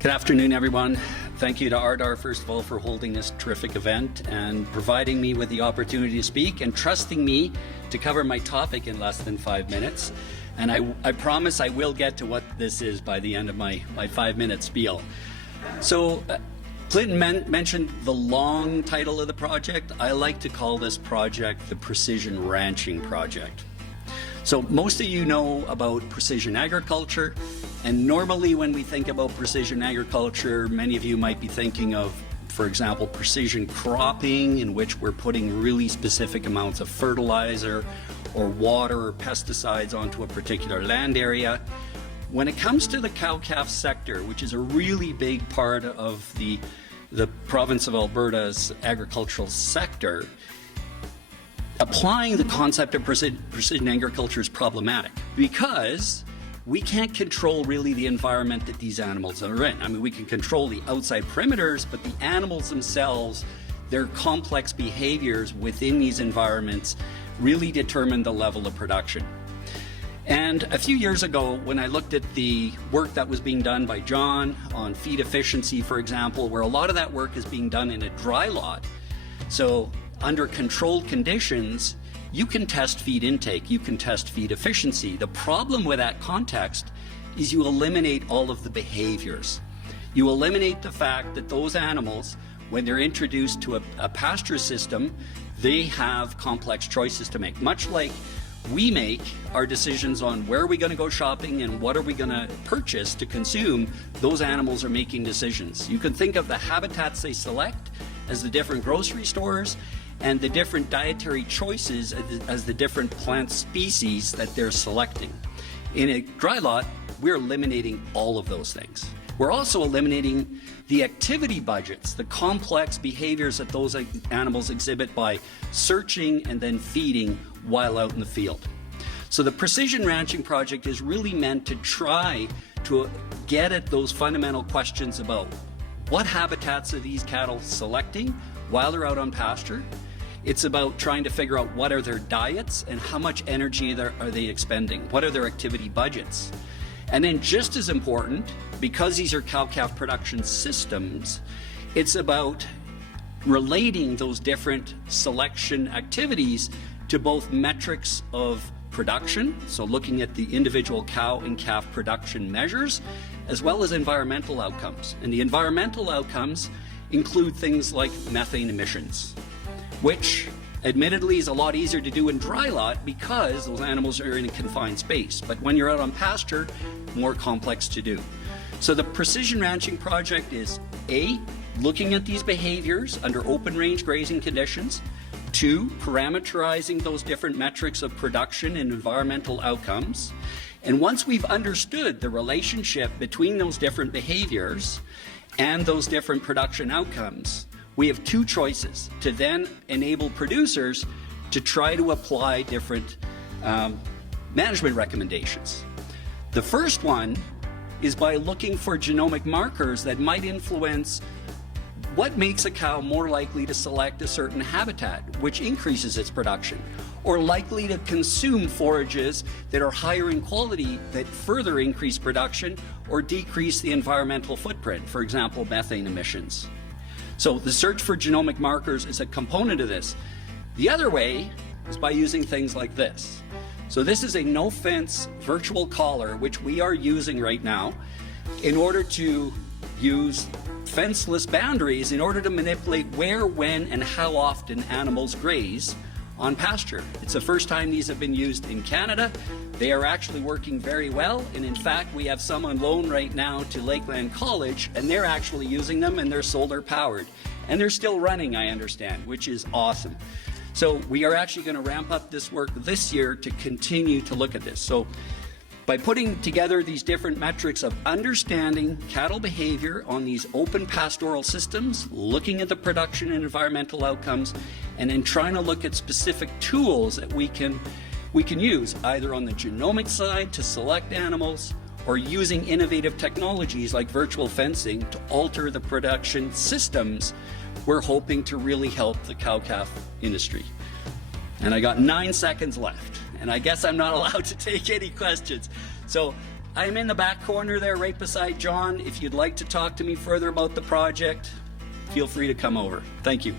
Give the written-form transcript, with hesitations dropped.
Good afternoon, everyone. Thank you to Ardar, first of all, for holding this terrific event and providing me with the opportunity to speak and trusting me to cover my topic in less than 5 minutes. And I promise I will get to what this is by the end of my 5-minute spiel. So Clinton mentioned the long title of the project. I like to call this project the Precision Ranching Project. So most of you know about precision agriculture, and normally when we think about precision agriculture, many of you might be thinking of, for example, precision cropping, in which we're putting really specific amounts of fertilizer or water or pesticides onto a particular land area. When it comes to the cow-calf sector, which is a really big part of the province of Alberta's agricultural sector, applying the concept of precision agriculture is problematic because we can't control really the environment that these animals are in. I mean, we can control the outside perimeters, but the animals themselves, their complex behaviors within these environments really determine the level of production. And a few years ago, when I looked at the work that was being done by John on feed efficiency, for example, where a lot of that work is being done in a dry lot, so under controlled conditions, you can test feed intake, you can test feed efficiency. The problem with that context is you eliminate all of the behaviors. You eliminate the fact that those animals, when they're introduced to a pasture system, they have complex choices to make. Much like we make our decisions on where are we going to go shopping and what are we going to purchase to consume, those animals are making decisions. You can think of the habitats they select as the different grocery stores, and the different dietary choices as the different plant species that they're selecting. In a dry lot, we're eliminating all of those things. We're also eliminating the activity budgets, the complex behaviors that those animals exhibit by searching and then feeding while out in the field. So the Precision Ranching Project is really meant to try to get at those fundamental questions about what habitats are these cattle selecting while they're out on pasture. It's about trying to figure out what are their diets and how much energy are they expending. What are their activity budgets? And then just as important, because these are cow-calf production systems, it's about relating those different selection activities to both metrics of production, so looking at the individual cow and calf production measures, as well as environmental outcomes. And the environmental outcomes include things like methane emissions, which admittedly is a lot easier to do in dry lot because those animals are in a confined space. But when you're out on pasture, more complex to do. So the Precision Ranching Project is A, looking at these behaviors under open range grazing conditions, 2, parameterizing those different metrics of production and environmental outcomes. And once we've understood the relationship between those different behaviors and those different production outcomes, we have 2 choices to then enable producers to try to apply different management recommendations. The first one is by looking for genomic markers that might influence what makes a cow more likely to select a certain habitat, which increases its production, or likely to consume forages that are higher in quality that further increase production or decrease the environmental footprint, for example, methane emissions. So the search for genomic markers is a component of this. The other way is by using things like this. So this is a no-fence virtual collar, which we are using right now in order to use fenceless boundaries in order to manipulate where, when, and how often animals graze on pasture. It's the first time these have been used in Canada. They are actually working very well, and in fact we have some on loan right now to Lakeland College, and they're actually using them, and they're solar powered. And they're still running, I understand, which is awesome. So we are actually going to ramp up this work this year to continue to look at this. So by putting together these different metrics of understanding cattle behavior on these open pastoral systems, looking at the production and environmental outcomes, and then trying to look at specific tools that we can use either on the genomic side to select animals or using innovative technologies like virtual fencing to alter the production systems, we're hoping to really help the cow-calf industry. And I got 9 seconds left, and I guess I'm not allowed to take any questions. So I'm in the back corner there right beside John. If you'd like to talk to me further about the project, feel free to come over. Thank you.